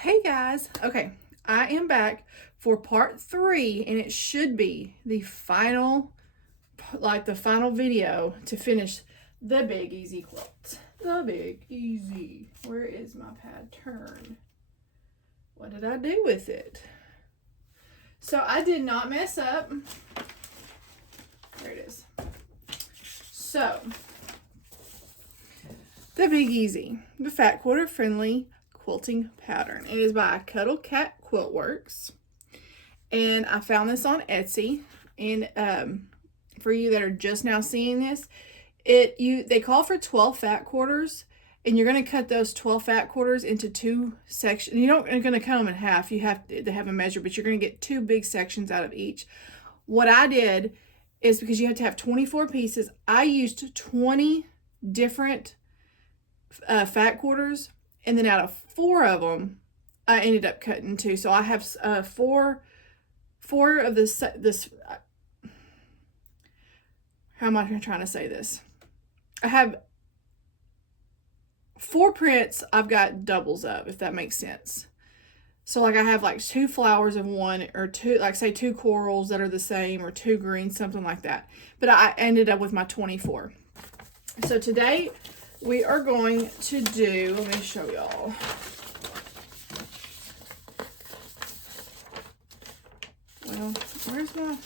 Hey guys, okay, I am back for part 3, and it should be the final, the final video to finish the Big Easy quilt. The Big Easy. Where is my pattern? What did I do with it? So I did not mess up. There it is. So, the Big Easy, the fat quarter friendly quilting pattern. It is by Cuddle Cat Quilt Works, and I found this on Etsy. And for you that are just now seeing this, they call for 12 fat quarters, and you're going to cut those 12 fat quarters into 2 sections. You're not going to cut them in half. You have to have a measure, but you're going to get 2 big sections out of each. What I did is, because you have to have 24 pieces, I used 20 different fat quarters, and then out of 4 of them I ended up cutting 2. So I have four of this how am I trying to say this? I have 4 prints I've got doubles of, if that makes sense. So like I have like 2 flowers of one, or 2, like say 2 corals that are the same, or 2 greens, something like that. But I ended up with my 24. So today we are going to do, let me show y'all. Well, where's that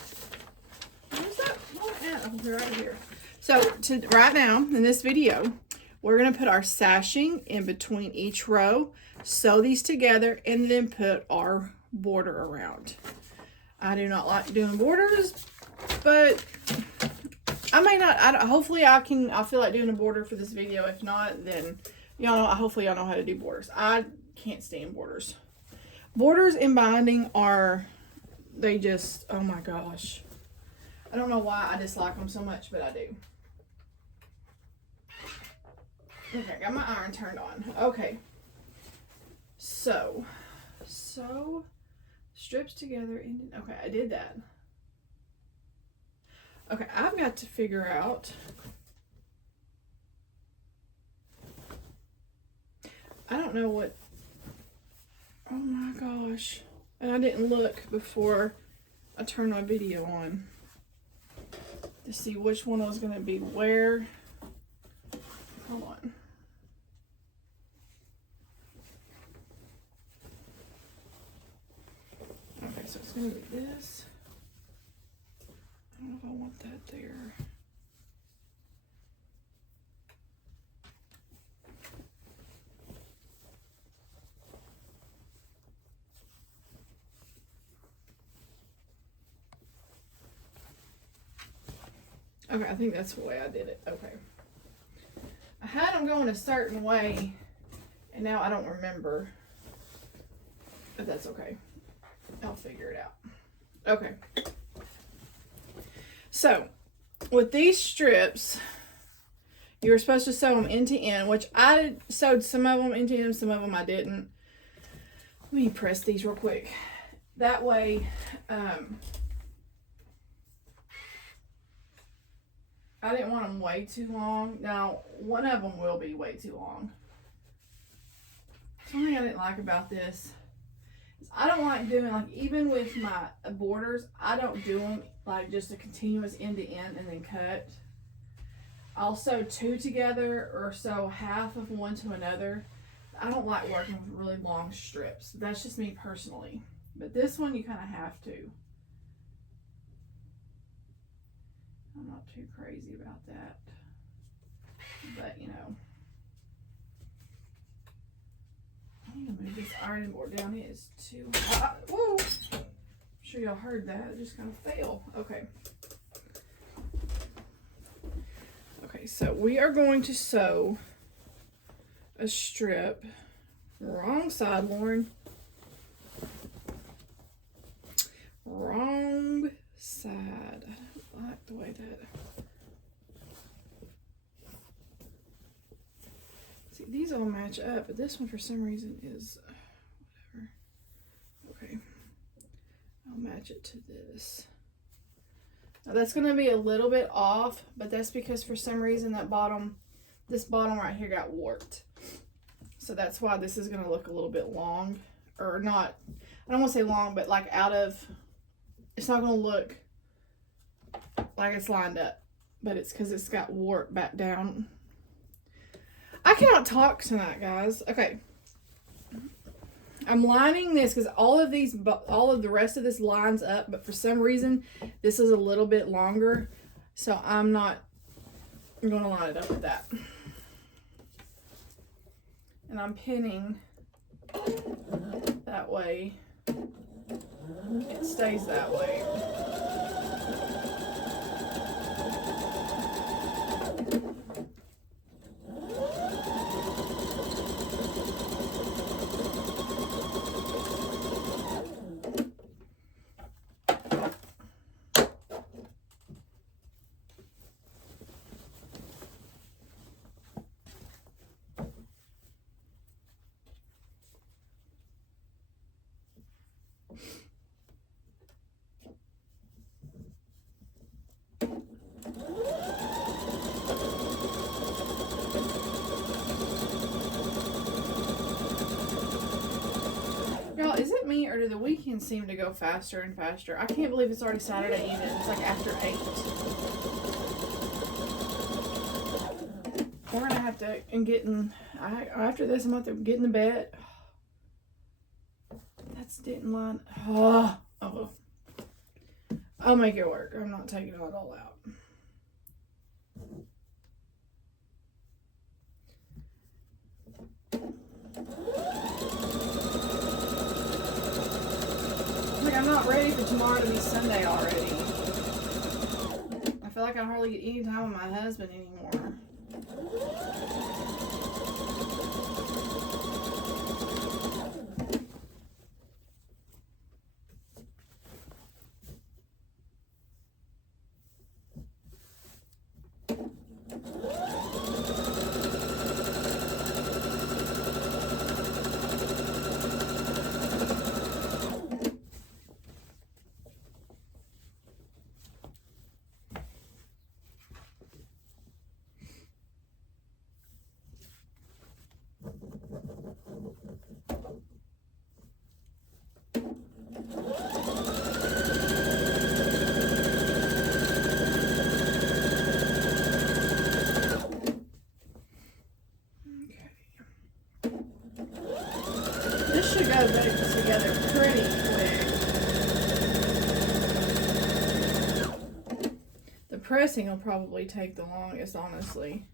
one at? Oh, they're right here. So right now in this video, we're going to put our sashing in between each row, sew these together, and then put our border around. I do not like doing borders, but I may not. Hopefully I feel like doing a border for this video. If not, then hopefully y'all know how to do borders. I can't stand borders. Borders and binding they just, oh my gosh. I don't know why I dislike them so much, but I do. Okay, got my iron turned on. Okay. So strips together. Okay, I did that. Okay, I've got to figure out. I don't know what. Oh my gosh. And I didn't look before I turned my video on to see which one was going to be where. Hold on. Okay, so it's going to be this. I don't know if I want that there. Okay, I think that's the way I did it. Okay. I had them going a certain way, and now I don't remember. But that's okay. I'll figure it out. Okay. So, with these strips, you were supposed to sew them end to end, which I sewed some of them end to end, some of them I didn't. Let me press these real quick. That way, I didn't want them way too long. Now, one of them will be way too long. Something I didn't like about this is I don't like doing, like, even with my borders, I don't do them like just a continuous end to end and then cut. I'll sew 2 together, or sew half of one to another. I don't like working with really long strips. That's just me personally. But this one, you kind of have to. I'm not too crazy about that. But, you know. I'm going to move this ironing board down. It is too hot. Woo! I'm sure y'all heard that. It just kind of fell. Okay. Okay, so we are going to sew a strip. Wrong side, Lauren. Wrong side. I don't like the way that. See, these all match up, but this one for some reason is whatever. Okay. I'll match it to this. Now that's going to be a little bit off, but that's because for some reason this bottom right here got warped. So that's why this is going to look a little bit long. or not, I don't want to say long, but like out of, it's not going to look like it's lined up, but it's because it's got warp back down. I cannot talk tonight, guys. Okay. I'm lining this because all of the rest of this lines up, but for some reason, this is a little bit longer. So I'm going to line it up with that. And I'm pinning that way. It stays that way. Y'all, is it me or do the weekends seem to go faster and faster? I can't believe it's already Saturday evening. It's like after 8. We're gonna have to, after this, I'm going to have to get in the bed. That's didn't line. I'll make it work. I'm not taking it all out. Like, I'm not ready for tomorrow to be Sunday already. I feel like I hardly get any time with my husband anymore. This should go together pretty quick. The pressing will probably take the longest, honestly.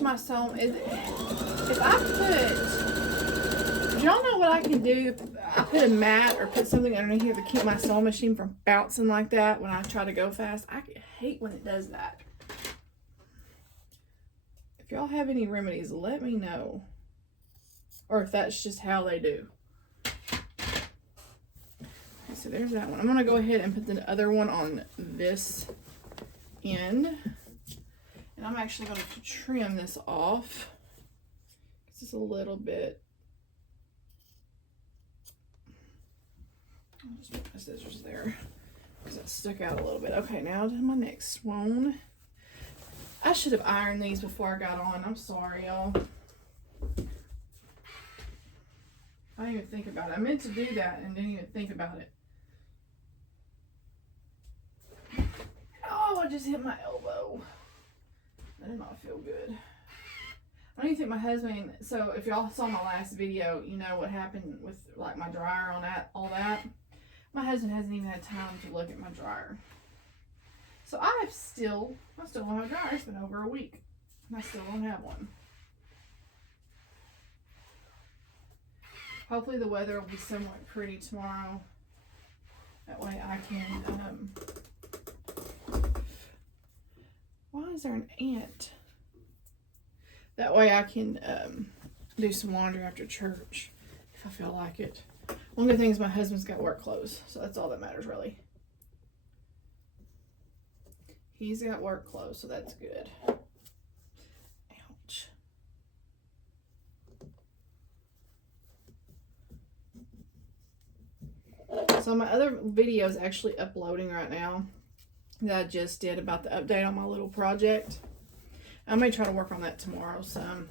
My sewing, if I put, do y'all know what I can do? I put a mat or put something underneath here to keep my sewing machine from bouncing like that when I try to go fast. I hate when it does that. If y'all have any remedies, let me know. Or if that's just how they do. Okay, so there's that one. I'm going to go ahead and put the other one on this end. And I'm actually going to trim this off. This is a little bit. I'll just put my scissors there because that stuck out a little bit. Okay, now to my next one. I should have ironed these before I got on. I'm sorry, y'all. I didn't even think about it. I meant to do that and didn't even think about it. Oh, I just hit my elbow. That did not feel good. I don't even think my husband, so if y'all saw my last video, you know what happened with like my dryer on that, all that. My husband hasn't even had time to look at my dryer. So I still don't have a dryer. It's been over a week and I still don't have one. Hopefully the weather will be somewhat pretty tomorrow. That way I can, why is there an ant? That way I can do some laundry after church if I feel like it. One good thing is my husband's got work clothes, so that's all that matters really. He's got work clothes, so that's good. Ouch. So my other video is actually uploading right now that I just did about the update on my little project. I may try to work on that tomorrow some.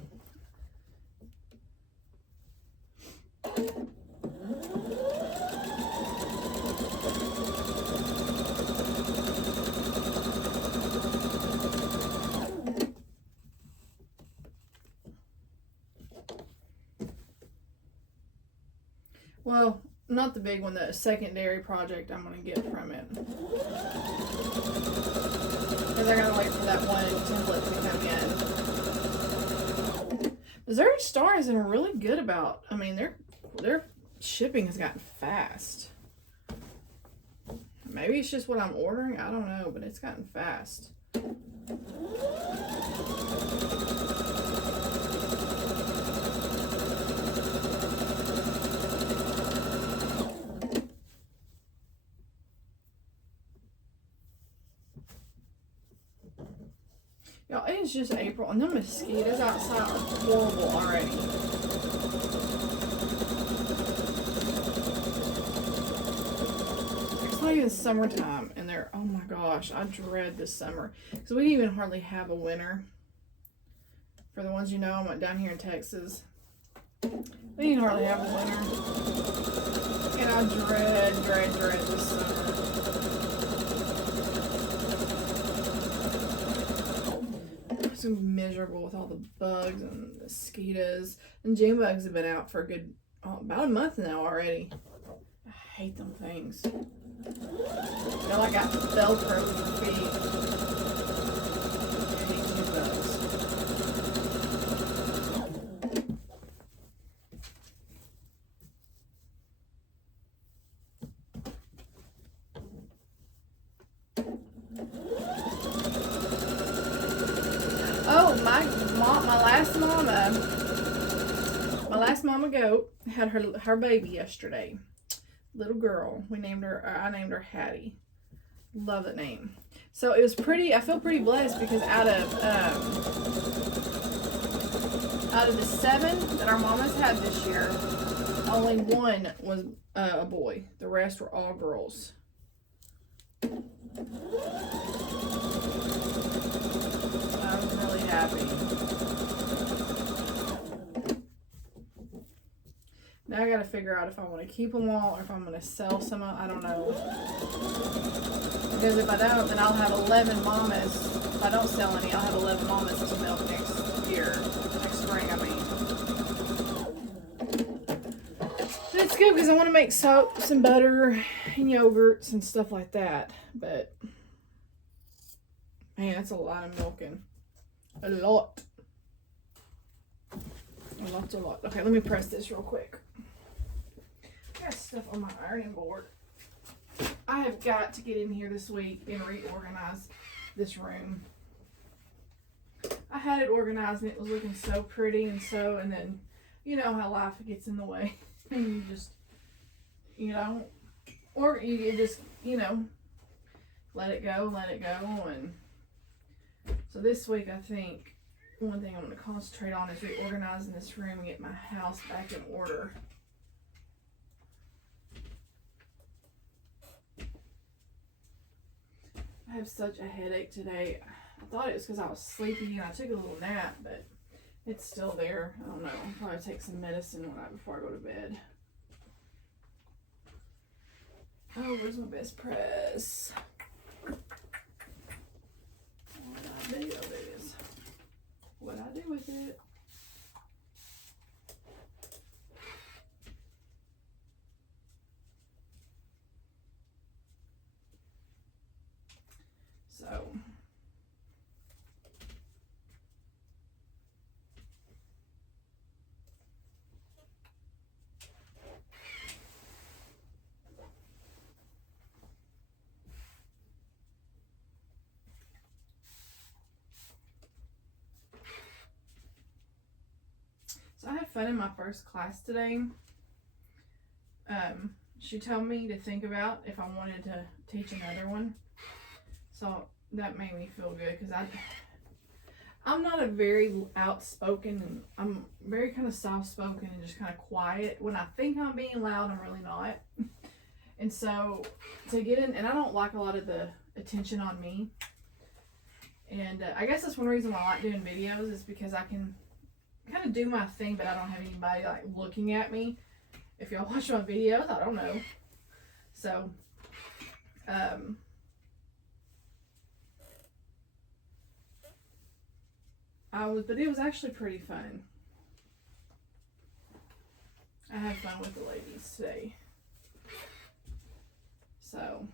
Well, not the big one, the secondary project I'm going to get from it. Because I got to wait for that one template to come in. Missouri Star has been really good about, I mean, their shipping has gotten fast. Maybe it's just what I'm ordering, I don't know, but it's gotten fast. Y'all, it is just April, and the mosquitoes outside are horrible already. It's not even summertime, and they're, oh my gosh, I dread this summer. Because we didn't even hardly have a winter. For the ones you know, I'm down here in Texas. We didn't hardly have a winter. And I dread this summer. So miserable with all the bugs and mosquitoes, and June bugs have been out for a good about a month now already. I hate them things. I feel like I got Velcro with my feet. I hate June bugs. Oh, my last mama goat had her baby yesterday. Little girl. I named her Hattie. Love that name. So it was pretty, I feel pretty blessed because out of the 7 that our mamas had this year, only 1 was a boy. The rest were all girls. I was really happy. Now I gotta figure out if I want to keep them all or if I'm gonna sell some. I don't know. Because if I don't, then I'll have 11 mamas. If I don't sell any, I'll have 11 mamas to milk next spring. I mean, but it's good because I want to make soaps and butter and yogurts and stuff like that. But man, that's a lot of milking. A lot. A lot. Okay, let me press this real quick. I got stuff on my ironing board. I have got to get in here this week and reorganize this room. I had it organized and it was looking so pretty and then you know how life gets in the way. And you just, or you just, let it go. And so this week I think one thing I'm going to concentrate on is reorganizing this room and get my house back in order. I have such a headache today. I thought it was because I was sleepy and I took a little nap, but it's still there. I don't know. I'll probably take some medicine before I go to bed. Oh, where's my best press? What did I do of this? What I do with it? So I had fun in my first class today. She told me to think about if I wanted to teach another one. So that made me feel good because I'm not a very outspoken, and I'm very kind of soft spoken and just kind of quiet. When I think I'm being loud, I'm really not. And so to get in, and I don't like a lot of the attention on me. And I guess that's one reason why I like doing videos, is because I can kind of do my thing, but I don't have anybody like looking at me. If y'all watch my videos, I don't know. So, but it was actually pretty fun. I had fun with the ladies today. So,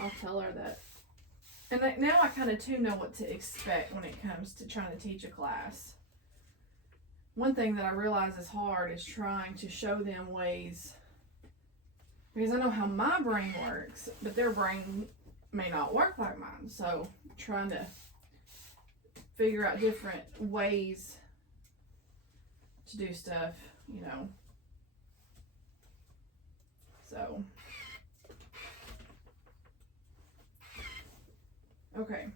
I'll tell her that. And now I kind of too know what to expect when it comes to trying to teach a class. One thing that I realize is hard is trying to show them ways, because I know how my brain works, but their brain may not work like mine. So trying to figure out different ways to do stuff, you know. So, okay,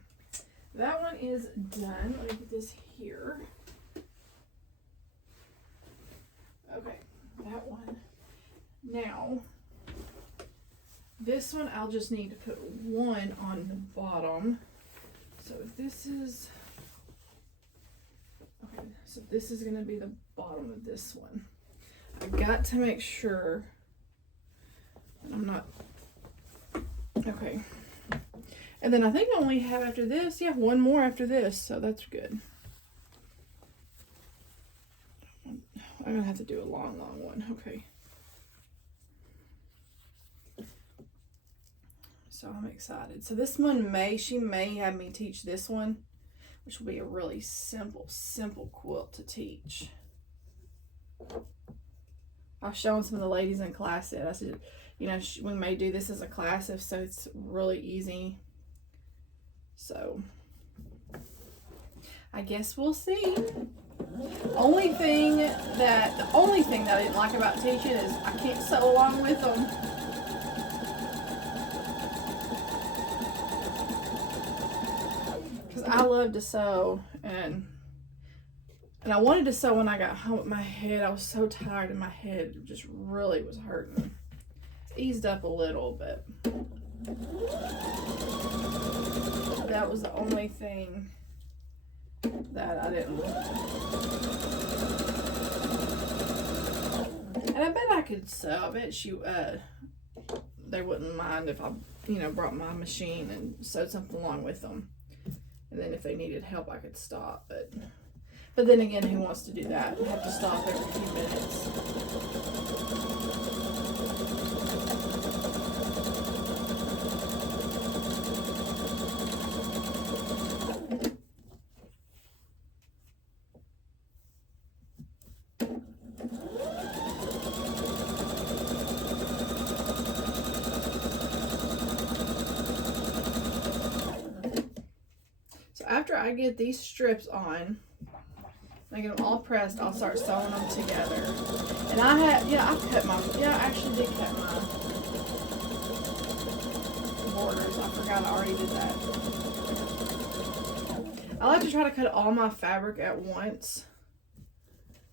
that one is done. Let me get this here. Okay, that one. Now, this one I'll just need to put one on the bottom. So this is, okay, so this is gonna be the bottom of this one. I've got to make sure that I'm not, okay. And then I think I only have after this, yeah, one more after this, so that's good. I'm gonna have to do a long one, okay. So I'm excited. So this one she may have me teach this one, which will be a really simple quilt to teach. I've shown some of the ladies in class it. I said, you know, we may do this as a class so it's really easy. So I guess we'll see. The only thing that I didn't like about teaching is I can't sew along with them. Because I love to sew, and I wanted to sew when I got home with my head. I was so tired and my head just really was hurting. It's eased up a little, but that was the only thing that I didn't. And I bet I could sew. I bet they wouldn't mind if I, you know, brought my machine and sewed something along with them. And then if they needed help, I could stop. But then again, who wants to do that? I have to stop every few minutes. After I get these strips on, I get them all pressed, I'll start sewing them together. And I actually did cut my borders. I forgot I already did that. I like to try to cut all my fabric at once.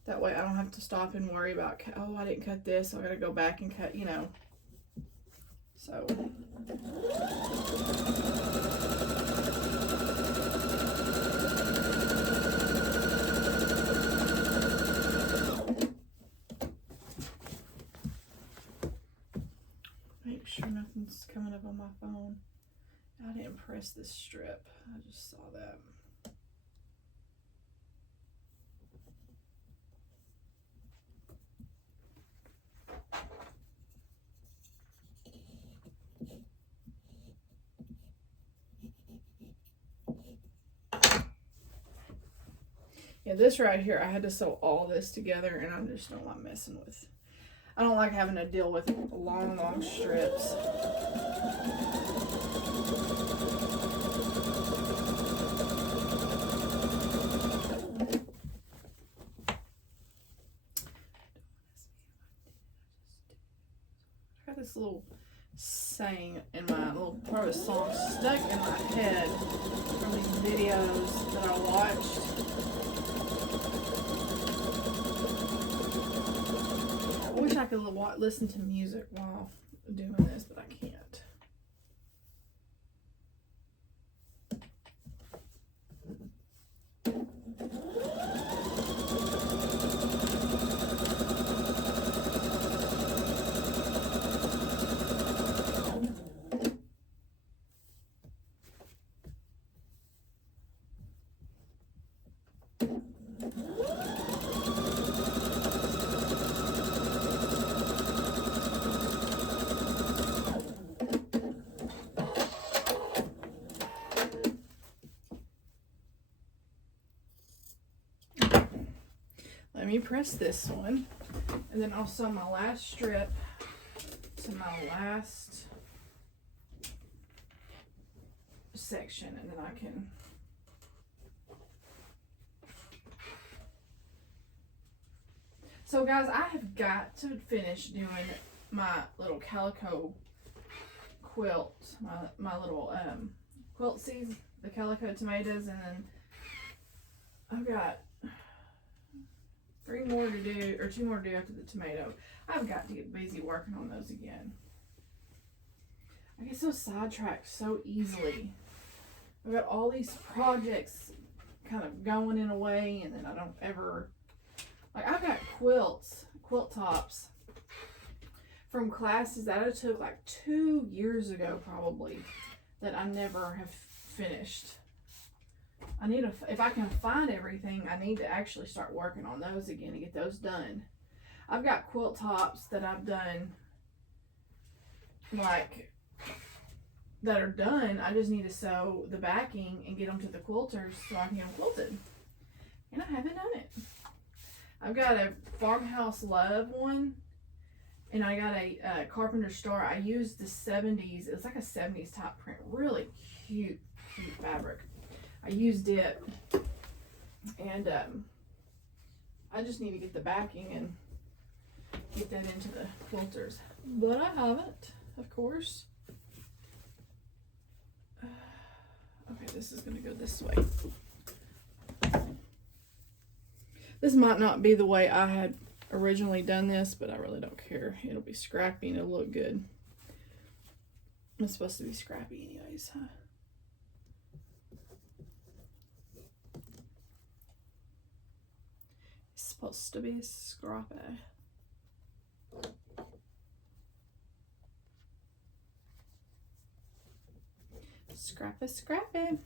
That way I don't have to stop and worry about, oh, I didn't cut this, so I gotta go back and cut, you know. So. Make sure nothing's coming up on my phone. I didn't press this strip. I just saw that. Yeah, this right here, I had to sew all this together, and I just don't like messing with. I don't like having to deal with long strips. I got this little saying in my little part of the song stuck in my head from these videos that I watched. I wish I could listen to music while doing this, but I can't. Let me press this one, and then I'll sew my last strip to my last section, and then I can so guys, I have got to finish doing my little calico quilt, my little quilt seeds, the calico tomatoes, and then I've got 3 more to do, or 2 more to do after the tomato. I've got to get busy working on those again. I get so sidetracked so easily. I've got all these projects kind of going in a way, and then I don't ever, like, I've got quilt tops from classes that I took like 2 years ago probably that I never have finished. I need to, if I can find everything, I need to actually start working on those again and get those done. I've got quilt tops that I've done, like, that are done. I just need to sew the backing and get them to the quilters so I can get them quilted. And I haven't done it. I've got a Farmhouse Love one, and I got a Carpenter Star. I used the 70s. It's like a 70s top print. Really cute fabric. I used it, and I just need to get the backing and get that into the quilters. But I haven't, of course. Okay, this is going to go this way. This might not be the way I had originally done this, but I really don't care. It'll be scrappy and it'll look good. It's supposed to be scrappy anyways, huh? Supposed to be scrappy. Scrappy.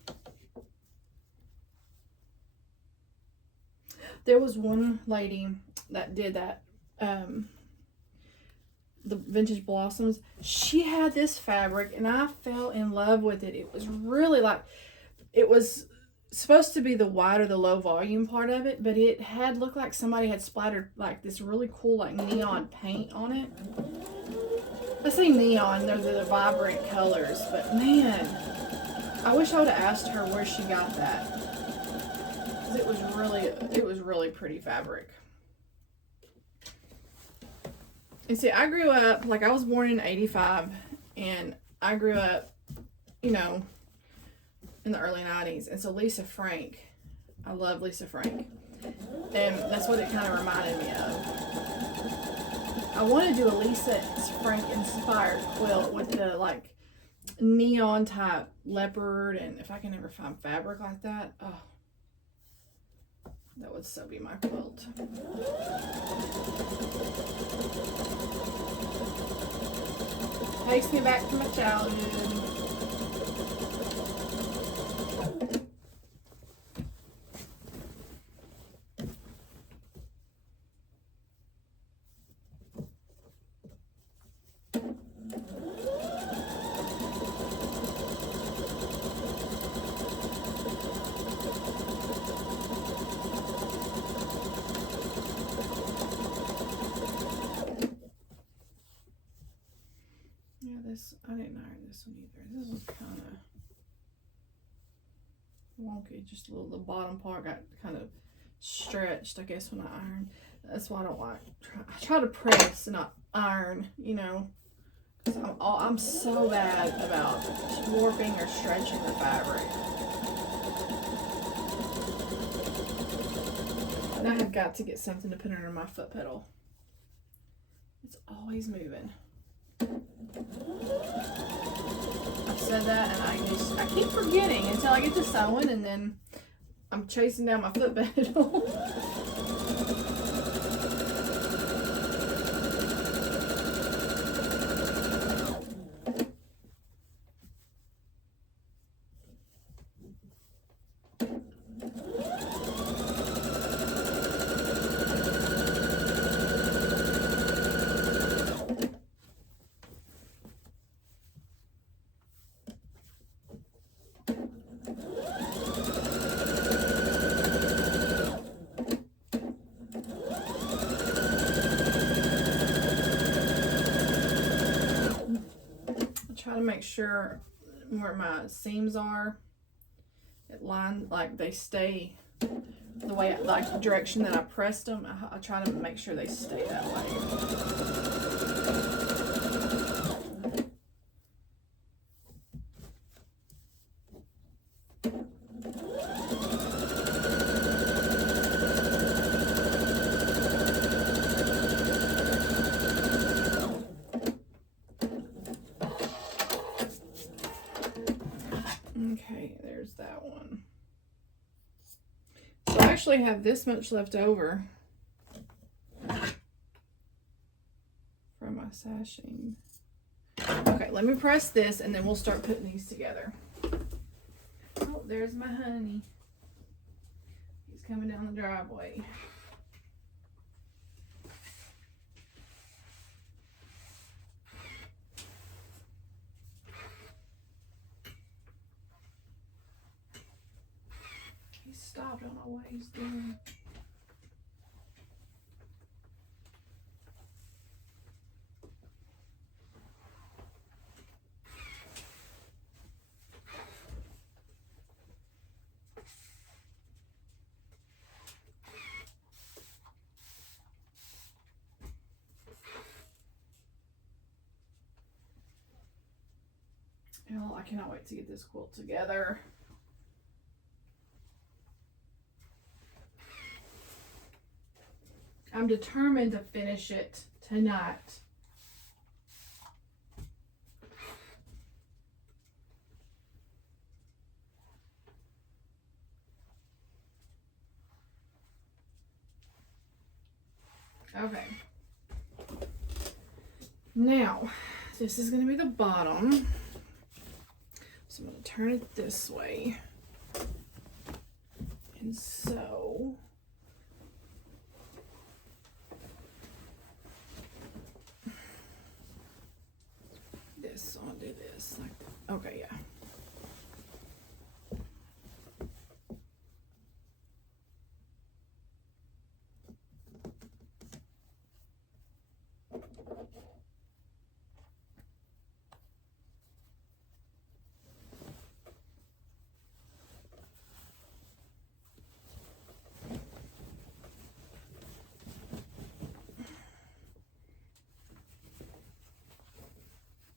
There was one lady that did that, the Vintage Blossoms. She had this fabric and I fell in love with it. It was really like, it was supposed to be the wide or the low volume part of it, but it had looked like somebody had splattered like this really cool like neon paint on it. I say neon, they're the vibrant colors, but man, I wish I would have asked her where she got that. It was really pretty fabric. And see, I grew up, like, I was born in 85, and I grew up, you know, in the early 90s. And so Lisa Frank, I love Lisa Frank, and that's what it kind of reminded me of. I want to do a Lisa Frank inspired quilt with the like neon type leopard, and if I can ever find fabric like that, oh, that would so be my quilt. Takes me back to my childhood. I didn't iron this one either. This was kind of wonky. Just a little, the bottom part got kind of stretched, I guess, when I ironed. That's why I don't like, I try to press and not iron, you know. I'm so bad about warping or stretching the fabric. And I have got to get something to put under my foot pedal. It's always moving. I've said that and I keep forgetting until I get to sewing, and then I'm chasing down my foot pedal. Try to make sure where my seams are, it lined like they stay the way, like the direction that I pressed them. I try to make sure they stay that way. Okay, there's that one. So I actually have this much left over from my sashing. Okay, let me press this and then we'll start putting these together. Oh, there's my honey. He's coming down the driveway. He stopped. I don't know what he's doing. Oh, I cannot wait to get this quilt together. I'm determined to finish it tonight. Okay. Now, this is going to be the bottom. So I'm going to turn it this way. And so this, I'll do this like that. Okay, yeah.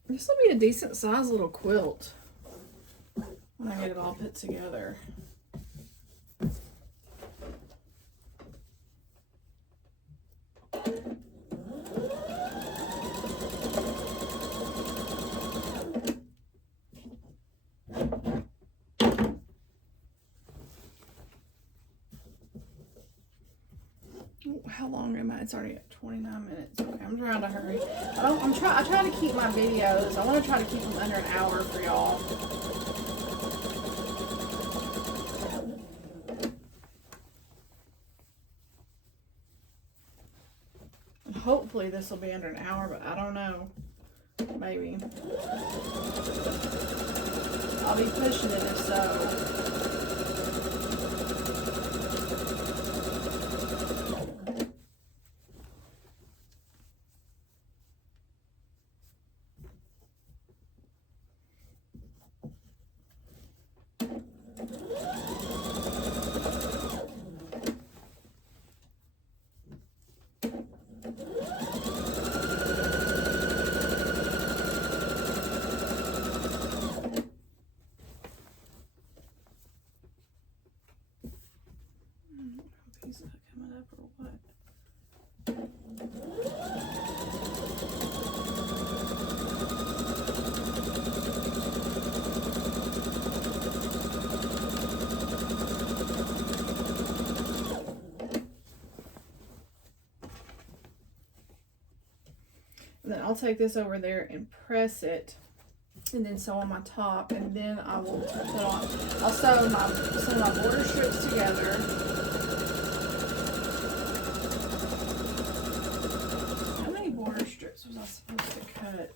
This will be a decent sized little quilt when I get it all put together. How long am I? It's already at 29 minutes. Okay, I'm trying to hurry. I try to keep my videos. I want to try to keep them under an hour for y'all. And hopefully this will be under an hour, but I don't know. Maybe. I'll be pushing it if so. take this over there and press it, and then sew on my top, and then I will put on. I'll sew my border strips together. How many border strips was I supposed to cut?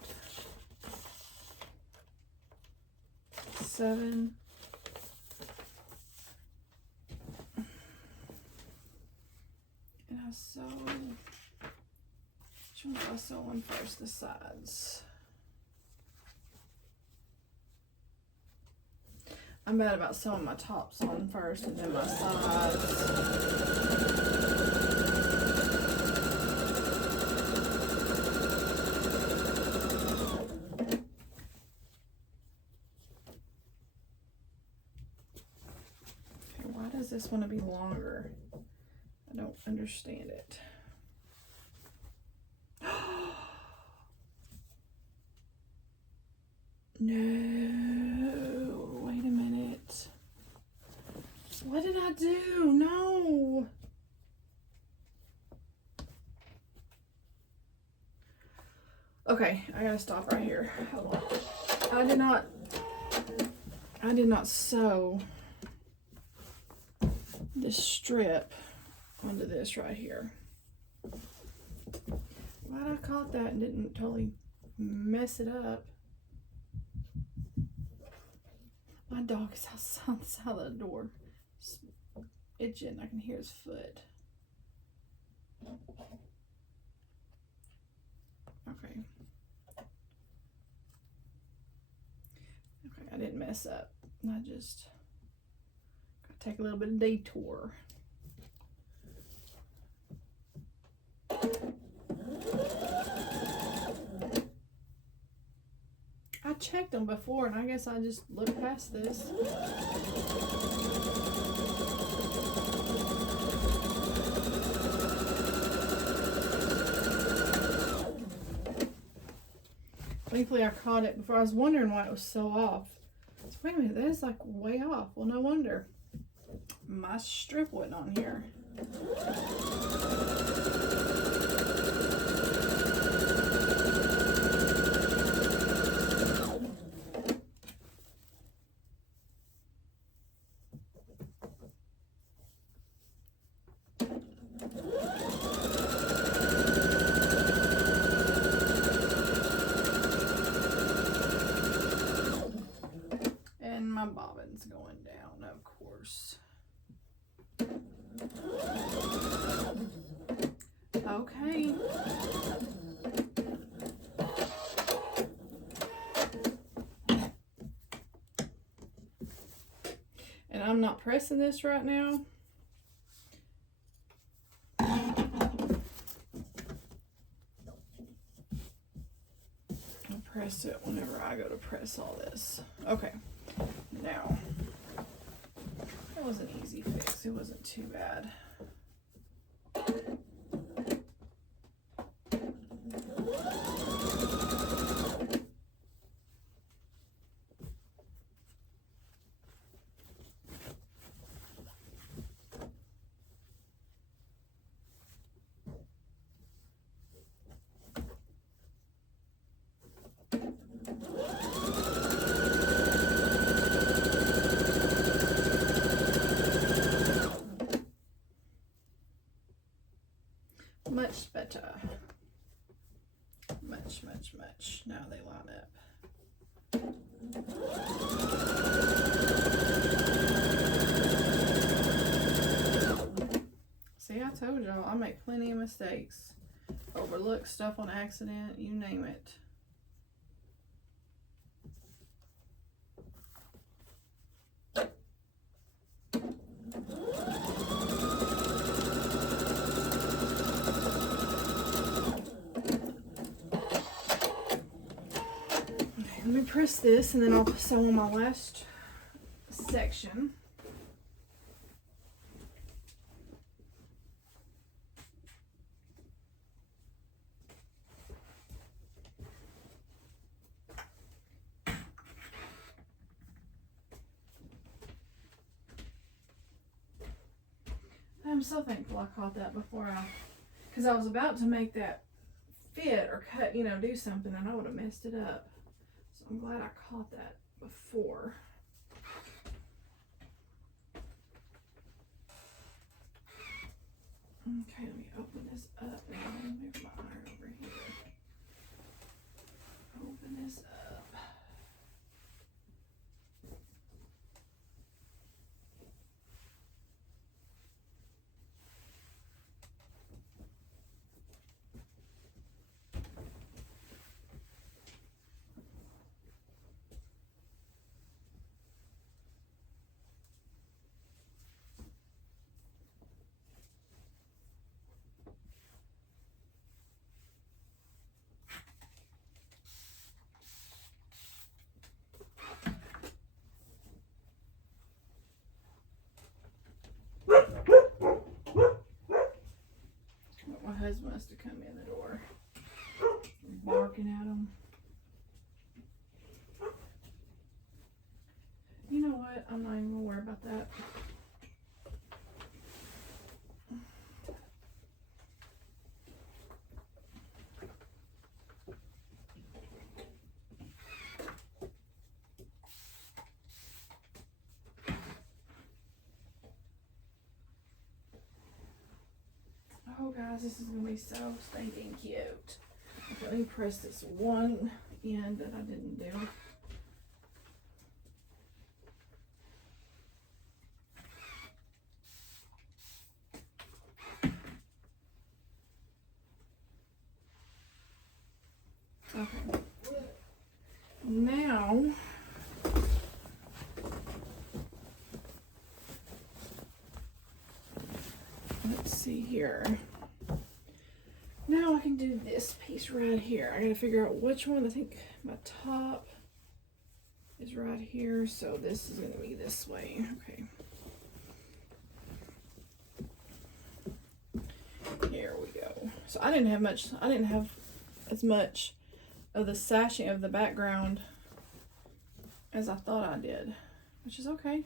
7. And I sew. Which one do I sew on first? The sides. I'm bad about sewing my tops on first and then my sides. Okay, why does this want to be longer? I don't understand it. No, wait a minute. What did I do? No. Okay, I gotta stop right here. Hold on. I did not sew this strip onto this right here. Why'd I caught that and didn't totally mess it up? My dog is outside the side of the door. It's itching. I can hear his foot. Okay. Okay, I didn't mess up. I just gotta take a little bit of detour. I checked them before, and I guess I just looked past this. Thankfully, I caught it before. I was wondering why it was so off. So, wait a minute, that is like way off. Well, no wonder. My strip wasn't on here. My bobbin's going down, of course. Okay. And I'm not pressing this right now. I'll press it whenever I go to press all this. Okay. Now, that was an easy fix. It wasn't too bad. Much better. Much, much, much. Now they line up. See, I told y'all I make plenty of mistakes. Overlook stuff on accident, you name it. Let me press this and then I'll sew on my last section. I'm so thankful I caught that before because I was about to make that fit or cut, you know, do something, and I would have messed it up. So I'm glad I caught that before. Okay, let me open this up now. Move my iron over here. Open this up. My husband must have come in the door, barking at him. You know what? I'm not even gonna worry about that. Oh guys, this is gonna be so stinking cute. Okay, let me press this one end that I didn't do. Okay. Now, let's see here. Now I can do this piece right here. I gotta figure out which one. I think my top is right here, so this is gonna be this way. Okay. Here we go. So I didn't have as much of the sashing of the background as I thought I did, which is okay.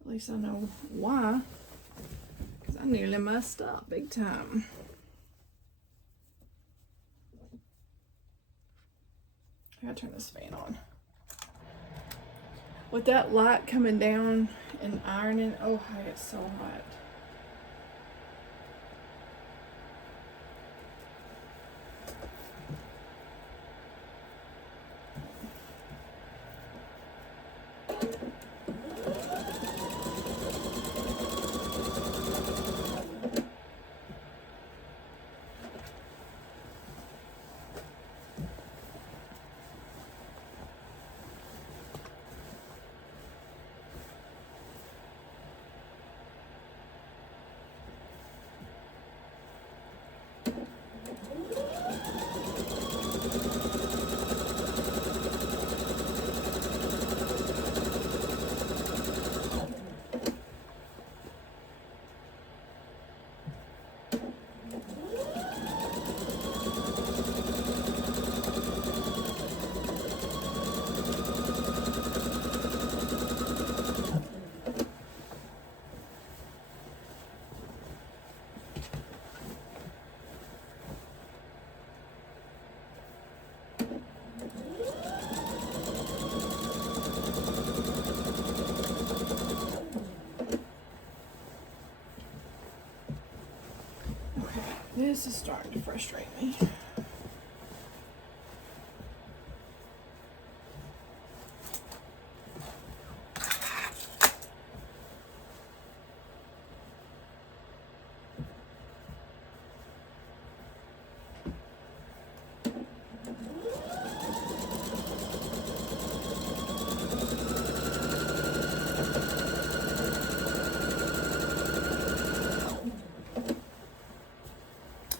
At least I know why, because I nearly messed up big time. I gotta turn this fan on. With that light coming down and ironing, oh, hey, it's so hot. This is starting to frustrate me.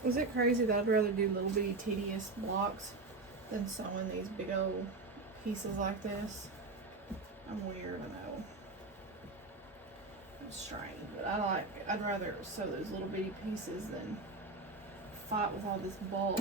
Is it crazy that I'd rather do little bitty tedious blocks than sewing these big old pieces like this? I'm weird, I know. I'm strange, but I'd rather sew those little bitty pieces than fight with all this bulk.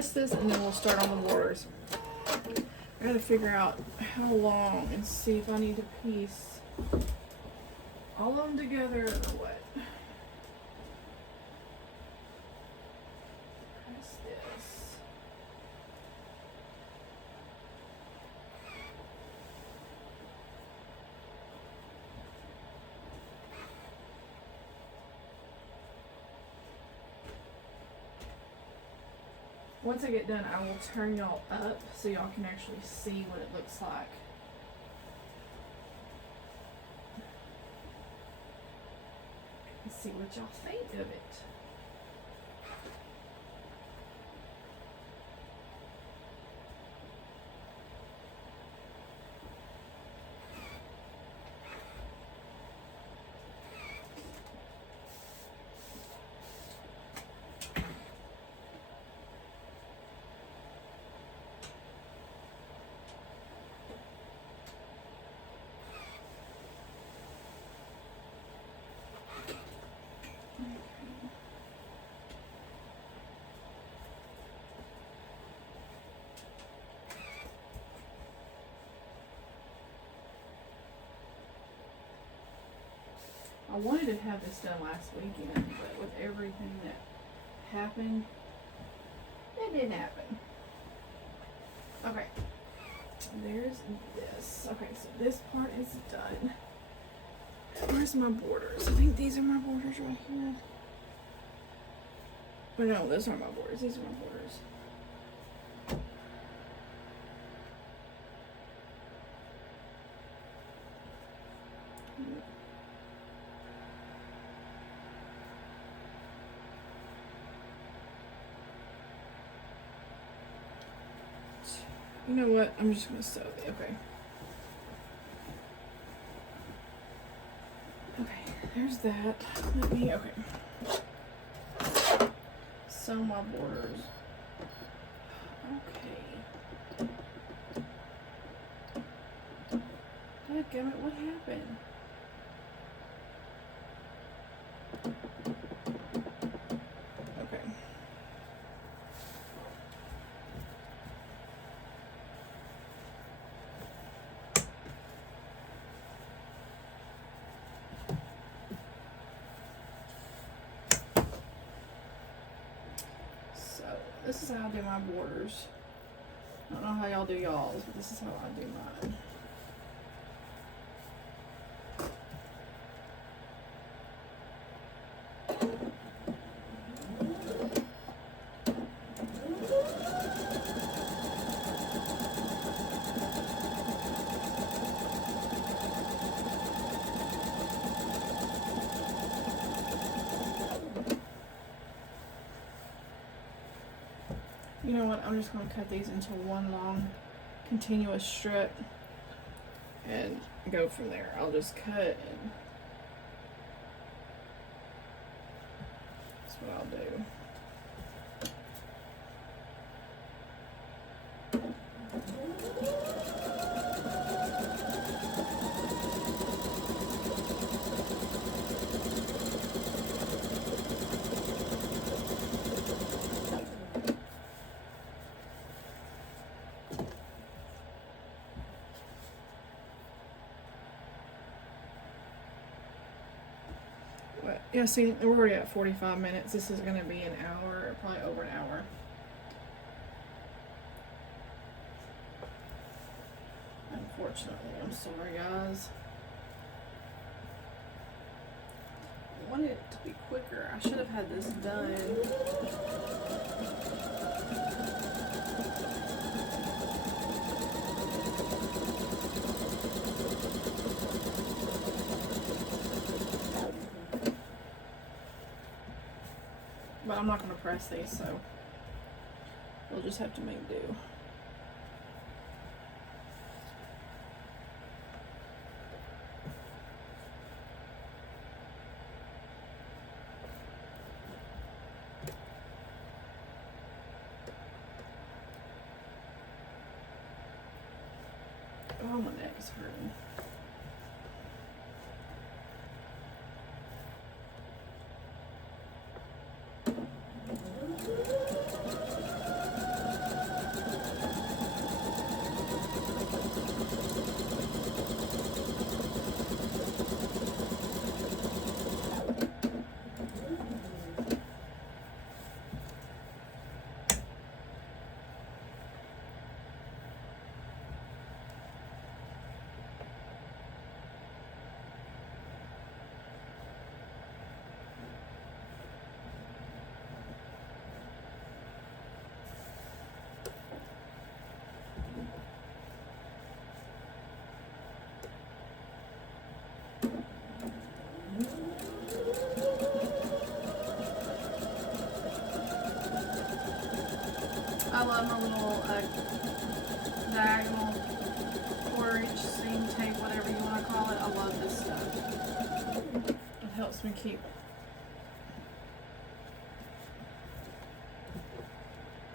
press this and then we'll start on the borders. I gotta figure out how long and see if I need to piece all of them together or what. Press this. Once I get done, I will turn y'all up so y'all can actually see what it looks like. And see what y'all think of it. I wanted to have this done last weekend, but with everything that happened, it didn't happen. Okay, there's this. Okay, so this part is done. Where's my borders? I think these are my borders right here. But no, those aren't my borders. These are my borders. You know what? I'm just gonna sew it. Okay. Okay, there's that. Let me, okay. Sew my borders. Okay. Dadgummit, what happened? Okay. This is how I do my borders. I don't know how y'all do y'all's, but this is how I do mine. You know what, I'm just going to cut these into one long continuous strip and go from there. I'll just cut and that's what I'll do. Yeah, see, we're already at 45 minutes. This is going to be an hour, probably over an hour. Unfortunately, I'm sorry, guys. I wanted it to be quicker. I should have had this done. But I'm not going to press these, so we'll just have to make do. Oh, my neck is hurting. I love my little diagonal quarter-inch seam tape, whatever you want to call it. I love this stuff. It helps me keep.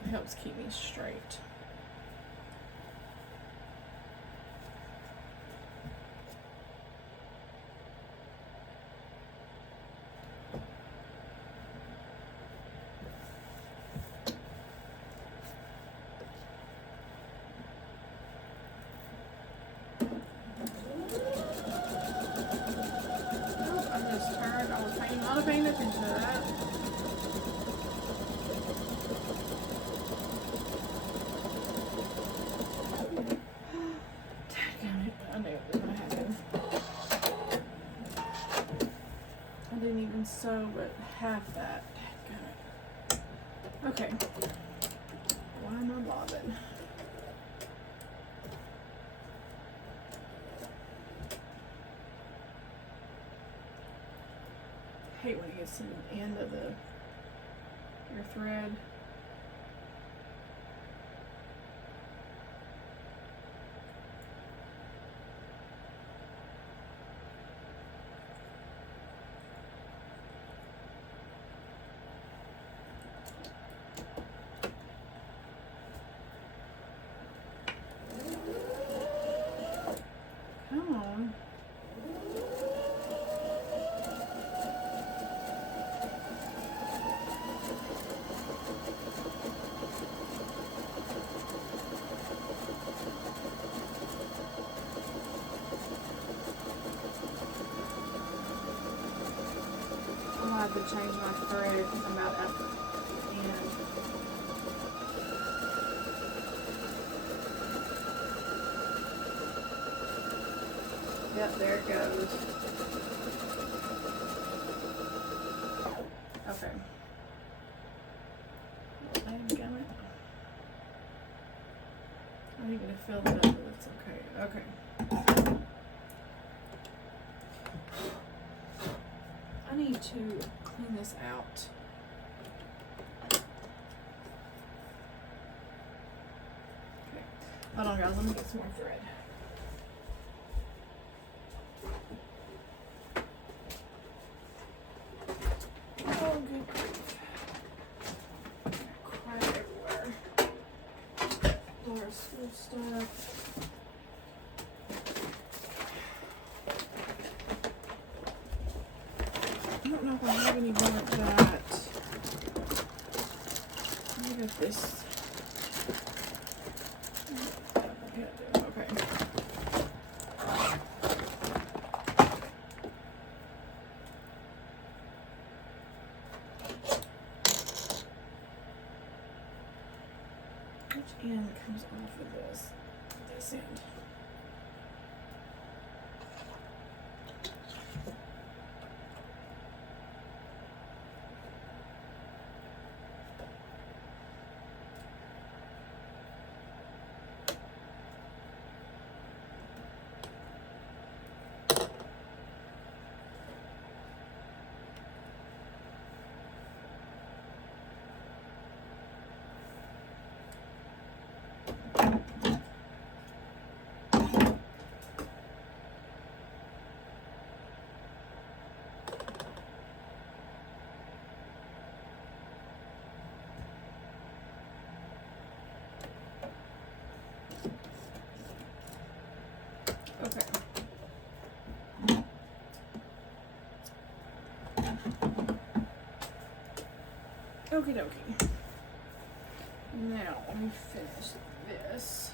It helps keep me straight. Not paying attention to that. Dadgummit, I knew it was gonna happen. I didn't even sew but half that. Dadgummit. Okay. Why am I bobbing? I hate when it gets to the end of your thread. Come on. I have to change my thread because I'm about at the end. Yep, there it goes. Okay. Dadgummit. I need to fill that up, but it's okay. Okay. I need to clean this out. Okay. Hold on, guys. Let me get some more thread. Oh, good grief. Crap everywhere. More school stuff. I don't know if I have any more of that. Let me get this. Okay. Which end comes off of this? This end. Okay. Okie dokie. Now, let me finish this.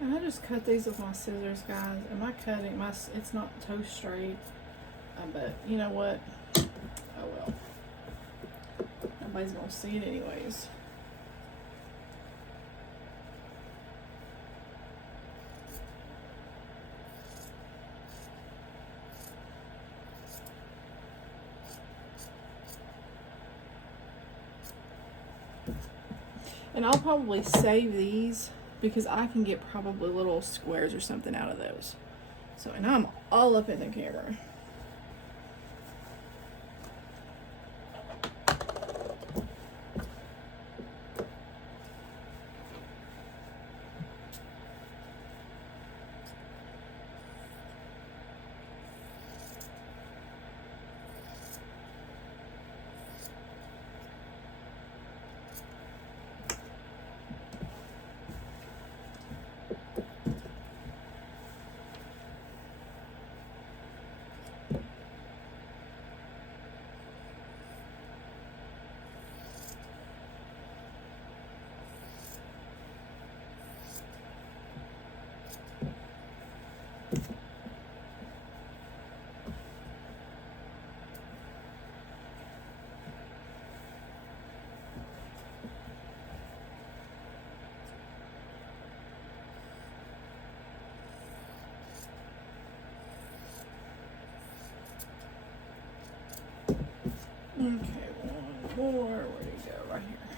And I just cut these with my scissors, guys. And my cutting, it's not toe straight. But you know what? Oh well. Nobody's gonna see it anyways. And I'll probably save these because I can get probably little squares or something out of those. So, and I'm all up in the camera. Okay, one more. Where do you go? Right here.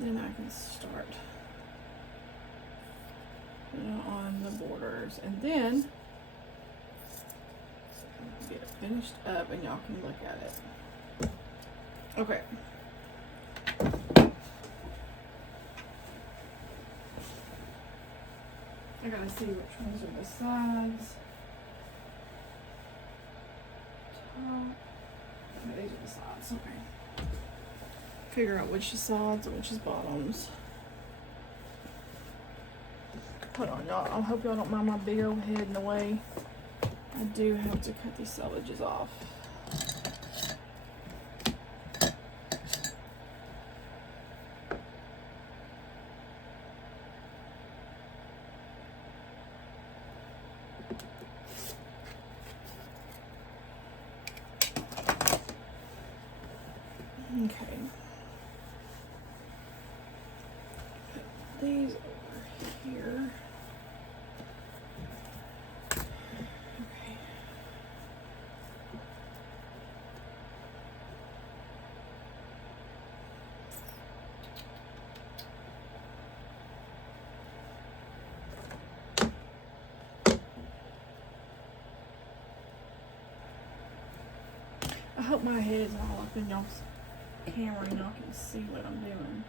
Then I can start on the borders, and then get it finished up, and y'all can look at it. Okay. I gotta see which ones are the sides. Top. Okay, these are the sides. Okay. Figure out which is sides and which is bottoms. Hold on, y'all. I hope y'all don't mind my big old head in the way. I do have to cut these selvages off. Okay. Put these over here. Okay. I hope my head is all up in y'all's camera and y'all can see what I'm doing.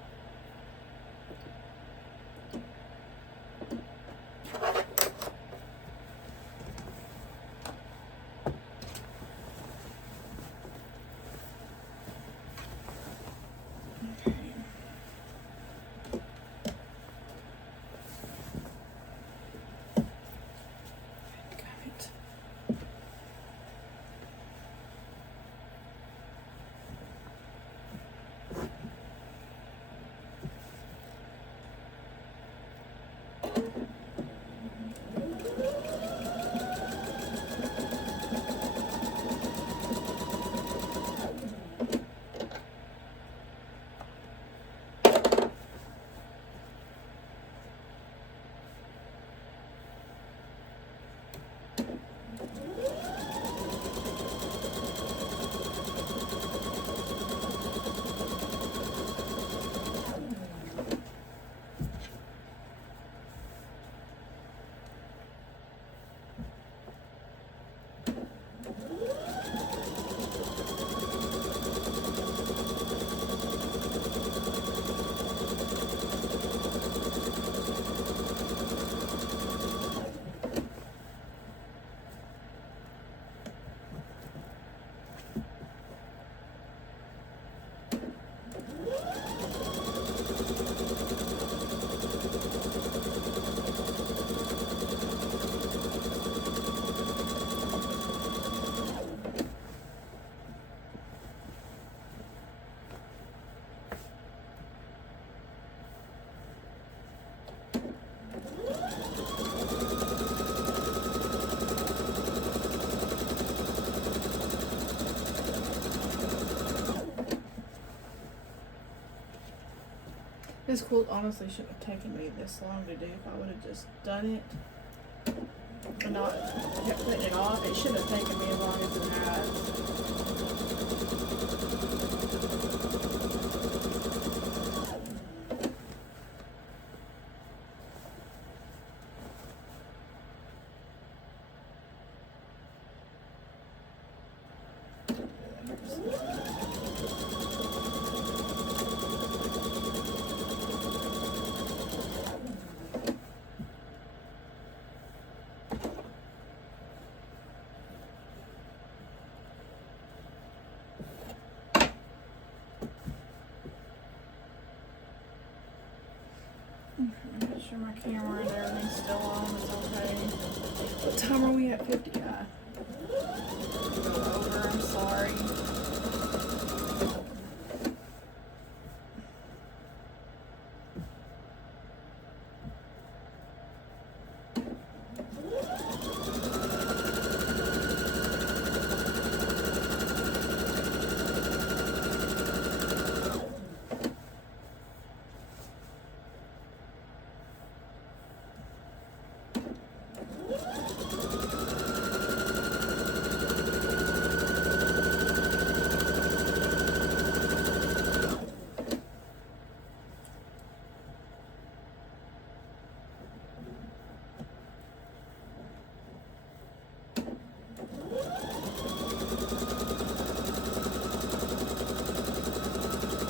This quilt honestly shouldn't have taken me this long to do. If I would have just done it and not kept putting it off, it should have taken me as long as it has. Make sure my camera and everything's still on. It's okay. What time are we at? 50. Go over. I'm sorry.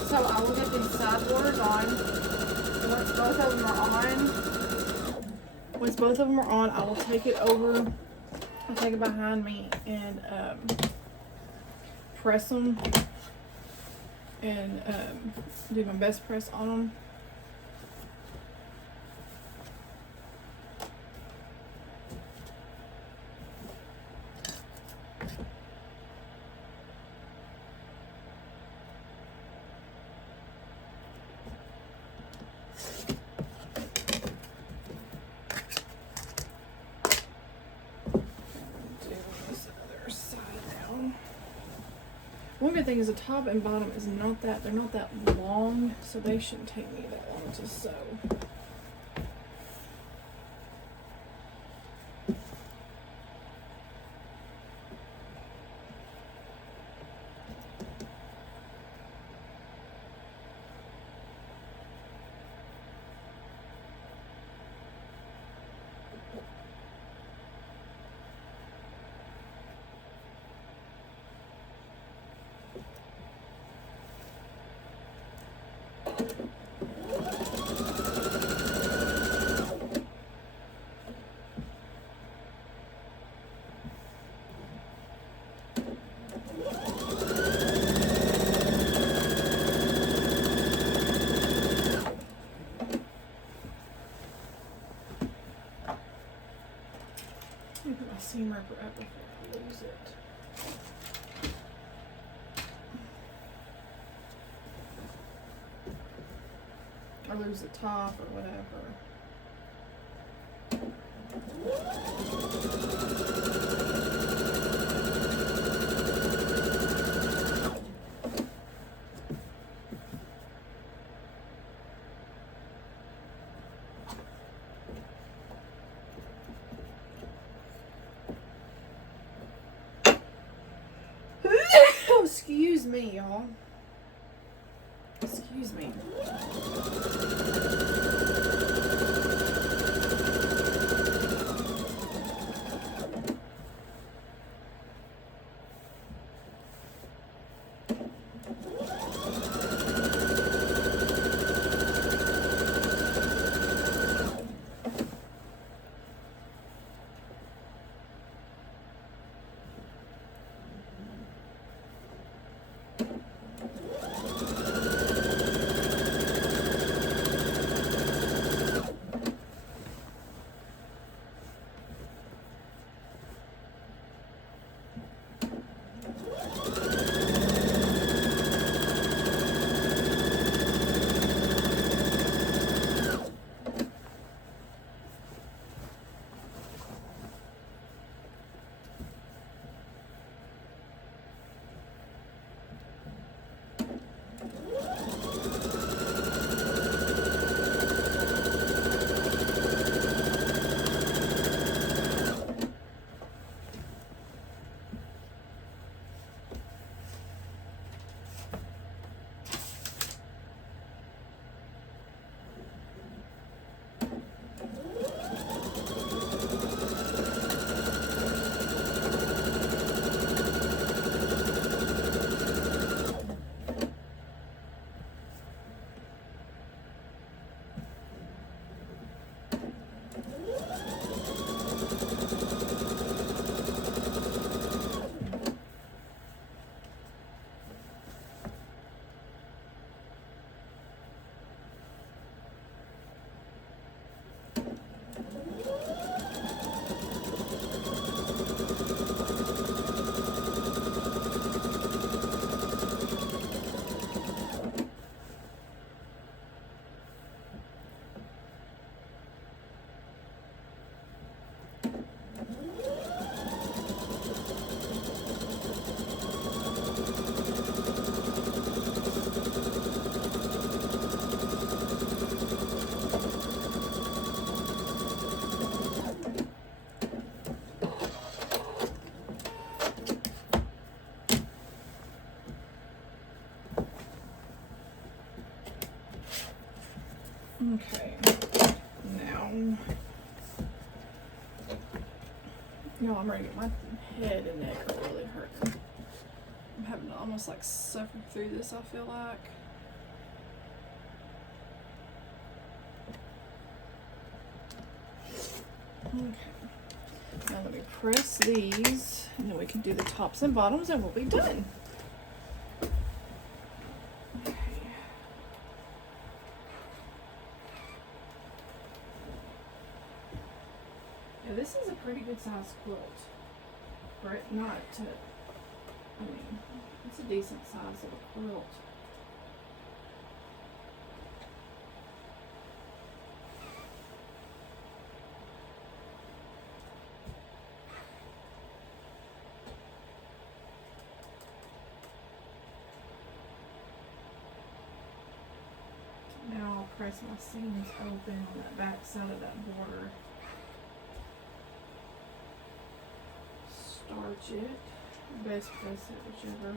So I will get these side borders on. And once both of them are on, I will take it over. I'll take it behind me and press them and do my best press on them. One good thing is the top and bottom is they're not that long, so they shouldn't take me that long to sew. Let me put my seam ripper up before I lose it. Or lose the top or whatever. Excuse me, y'all. Excuse me. Okay, now, no, I'm ready to get my head and neck are really hurting. I'm having to almost like suffer through this, I feel like. Okay, now let me press these, and then we can do the tops and bottoms, and we'll be done. Okay. Yeah, this is a pretty good size quilt for it not to, I mean, it's a decent size of a quilt. Now I'll press my seams open on that back side of that border. Starch it, best press it, whichever.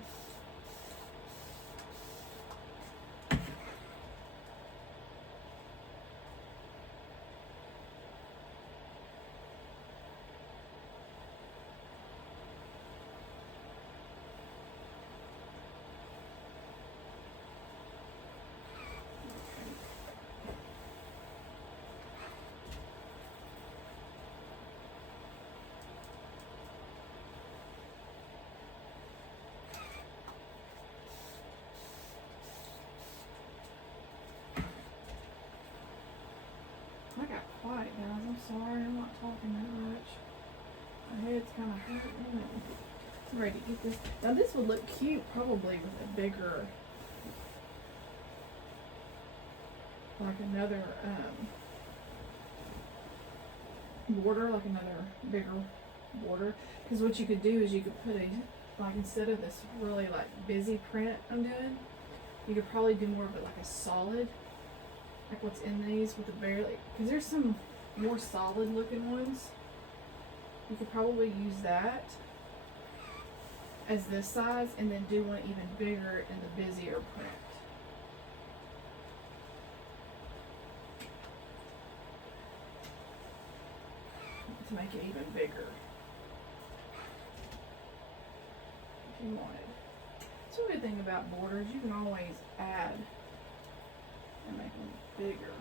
I got quiet, guys. I'm sorry. I'm not talking that much. My head's kind of hurting. I'm ready to get this. Now, this would look cute probably with a bigger, like another border, like another bigger border. Because what you could do is you could put a, like instead of this really like busy print I'm doing, you could probably do more of it like a solid. Like what's in these with the barely, because there's some more solid looking ones. You could probably use that as this size and then do one even bigger in the busier print. To make it even bigger. If you wanted. It's a good thing about borders, you can always add and make them bigger.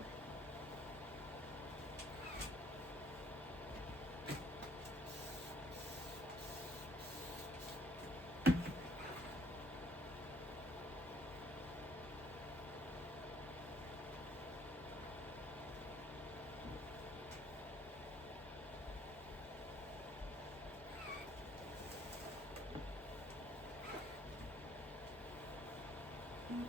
Okay.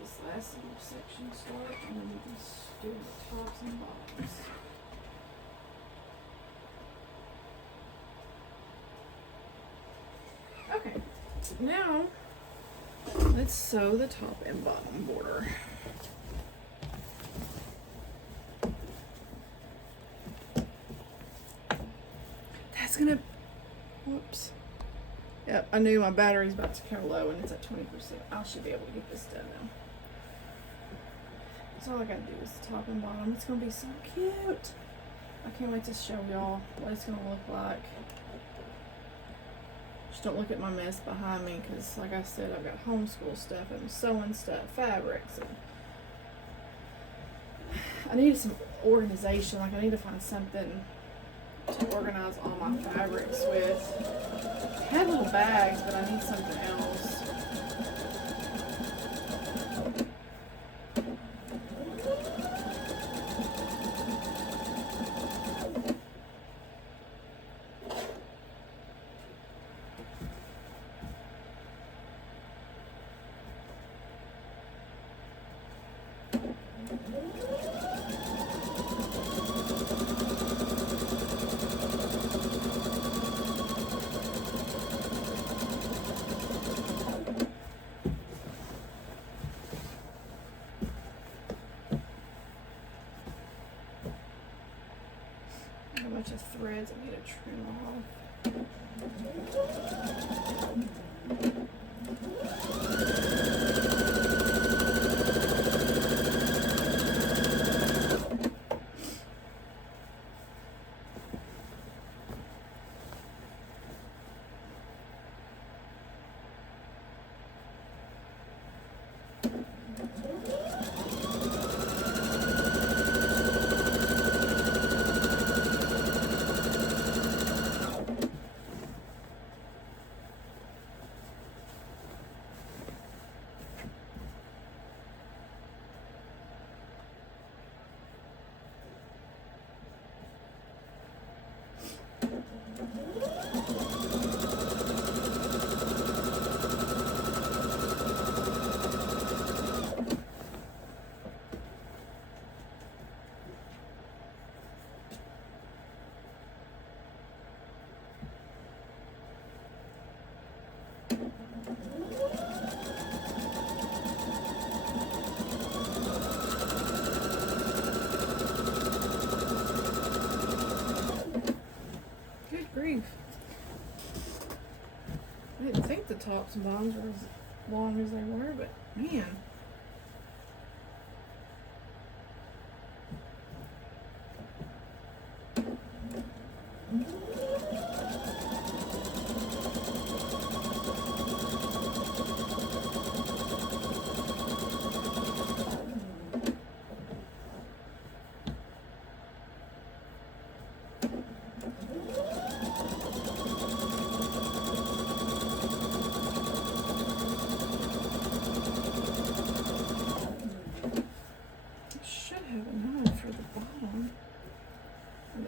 This last little section start, and then we can do the tops and bottoms. Okay, now let's sew the top and bottom border. That's gonna, whoops. Yep, I knew my battery's about to go low and it's at 20%. I should be able to get this done now. So all I gotta do is the top and bottom. It's gonna be so cute. I can't wait to show y'all what it's gonna look like. Just don't look at my mess behind me because like I said, I've got homeschool stuff and sewing stuff, fabrics, and I need some organization. Like I need to find something to organize all my fabrics with. I had little bags, but I need something else. A bunch of threads I need to trim off. Good grief. I didn't think the tops and bottoms were as long as they were, but man.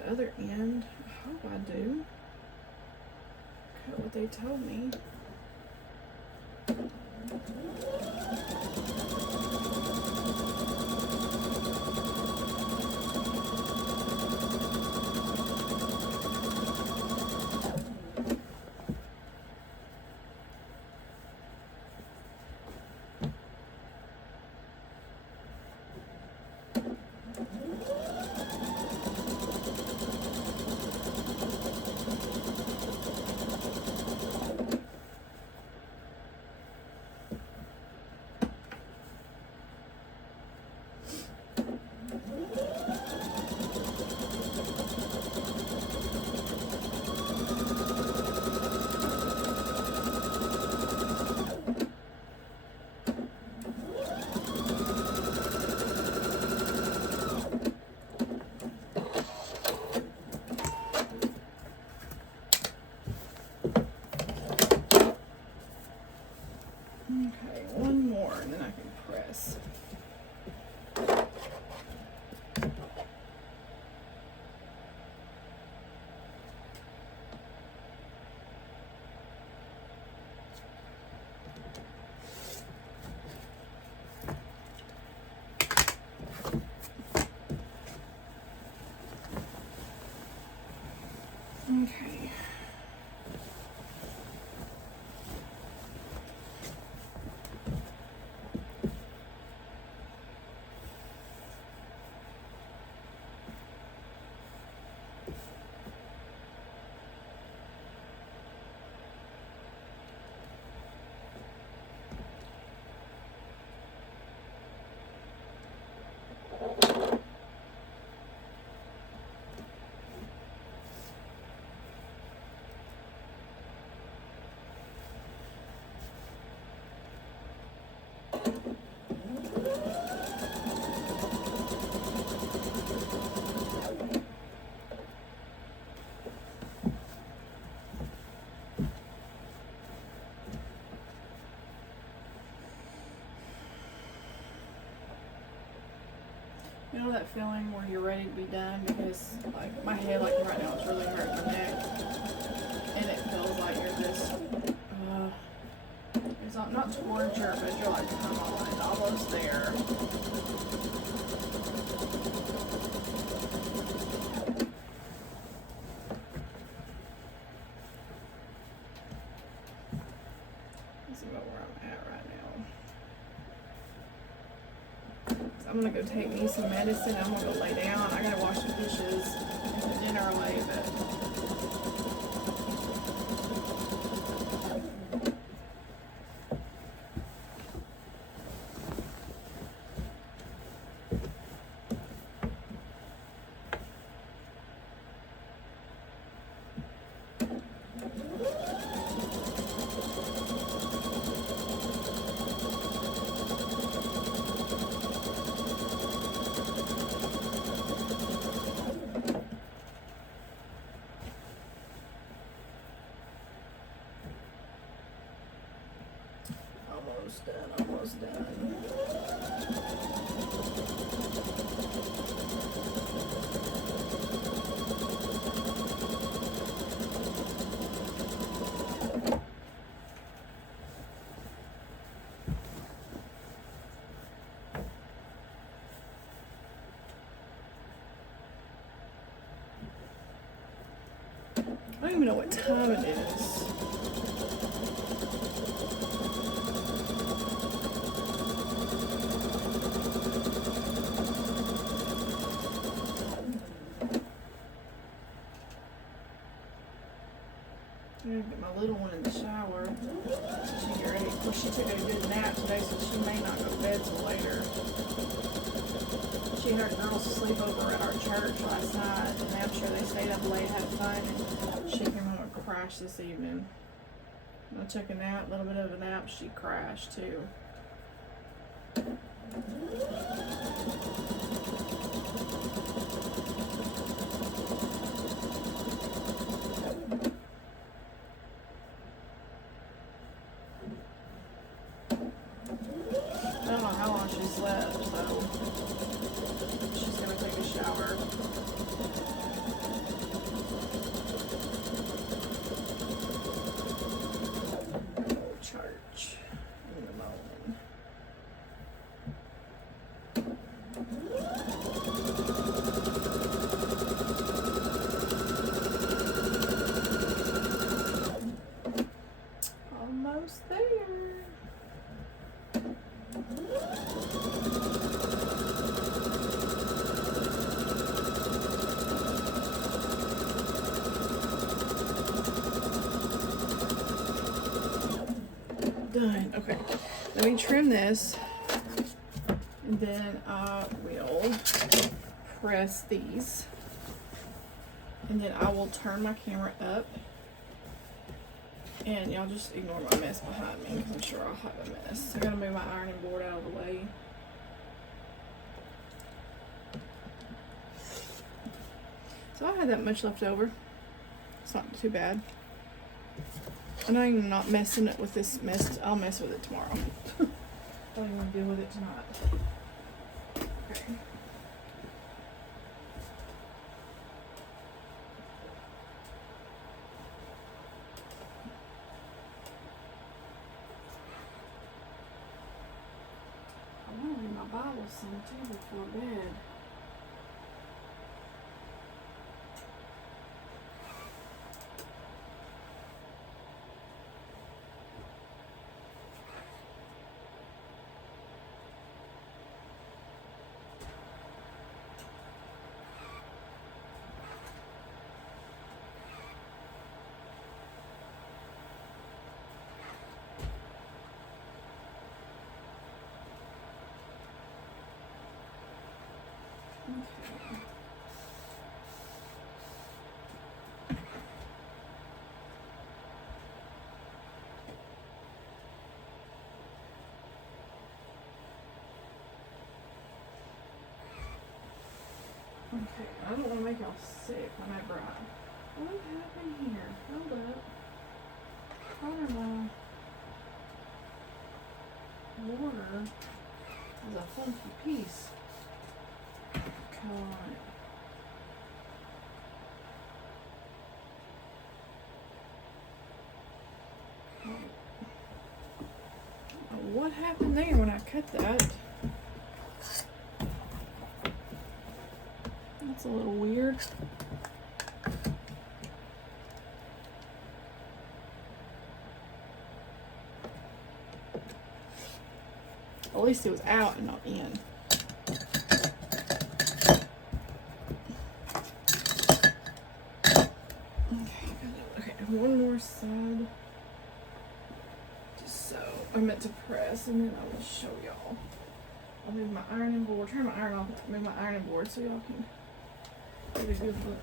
Other end. I hope I do. Cut what they told me. Okay, one more and then I can press. Okay. You know that feeling where you're ready to be done because like my head like right now it's really hurting my neck and it feels like you're just it's not torture but you're like come on it's almost there. Let's see about where I'm at right now. I'm gonna go take me some medicine. I'm gonna go lay down. I gotta wash the dishes and put dinner away, but Almost done, almost done. I don't even know what time it is. I'm gonna get my little one in the shower. She get ready. Of course, she took a good nap today, so she may not go to bed till later. She and her girls sleep over at our church last night, and I'm sure they stayed up late, had fun, and she came home and crashed this evening. I took a nap, a little bit of a nap. She crashed too. I don't know how long she slept, so she's gonna take a shower. Church in the morning. Almost there. Done. Okay, let me trim this, and then I will press these, and then I will turn my camera up, and y'all just ignore my mess behind me because I'm sure I'll have a mess. I gotta move my ironing board out of the way. So I had that much left over. It's not too bad. And I'm not messing it with this mess. I'll mess with it tomorrow. Don't even deal with it tonight. Okay. I want to read my Bible some too before bed. Okay. Okay, I don't want to make y'all sick whenever what happened here? Hold up. Water water is a funky piece. Come on. What happened there when I cut that? That's a little weird. At least it was out and not in. Okay, one more side. Just so I meant to press, and then I will show y'all. I'll move my ironing board, turn my iron off, move my ironing board so y'all can get a good look.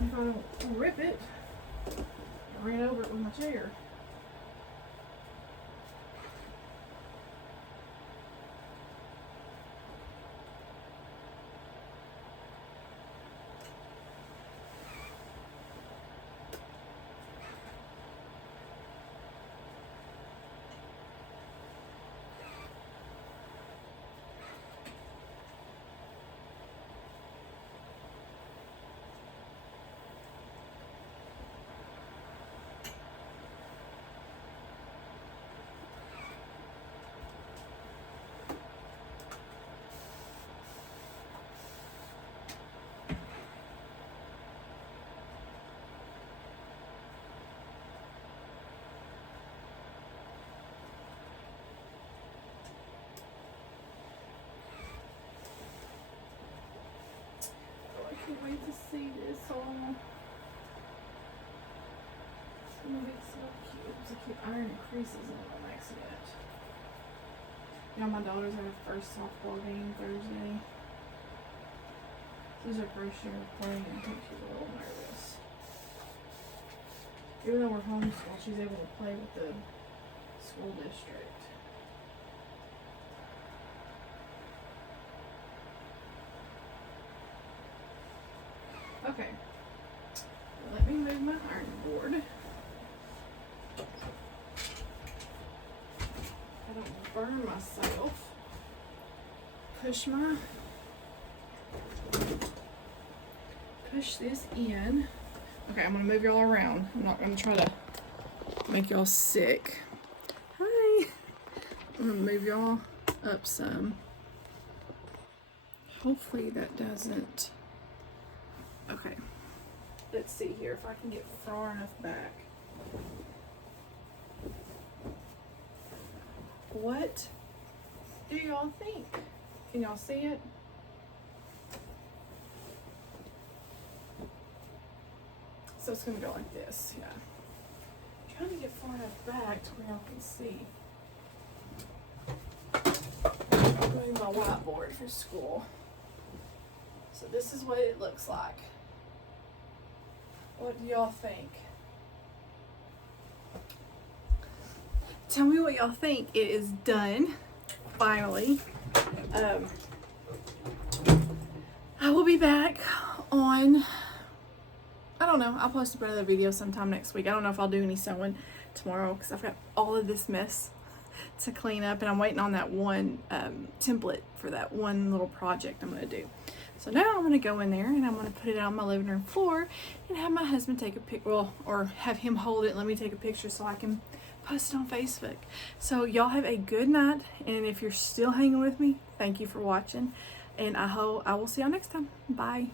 If I don't rip it, I ran over it with my chair. can't wait to see this all. It's gonna be so cute. To keep ironing creases in it on accident. You know, my daughters have her first softball game Thursday. This is her first year playing, and I think she's a little nervous. Even though we're homeschooled, she's able to play with the school district. Okay, let me move my iron board. I don't burn myself. Push this in. Okay, I'm gonna move y'all around. I'm not gonna try to make y'all sick. Hi. I'm gonna move y'all up some. Hopefully that doesn't. Okay. Let's see here if I can get far enough back. What do y'all think? Can y'all see it? So it's gonna go like this, yeah. I'm trying to get far enough back to where y'all can see. I'm doing my whiteboard for school. So this is what it looks like. What do y'all think? Tell me what y'all think. It is done, finally. I will be back on, I don't know, I'll post another video sometime next week. I don't know if I'll do any sewing tomorrow because I've got all of this mess to clean up, and I'm waiting on that one template for that one little project I'm going to do. So now I'm going to go in there and I'm going to put it out on my living room floor and have my husband take a pic, well, or have him hold it and let me take a picture so I can post it on Facebook. So y'all have a good night, and if you're still hanging with me, thank you for watching, and I will see y'all next time. Bye.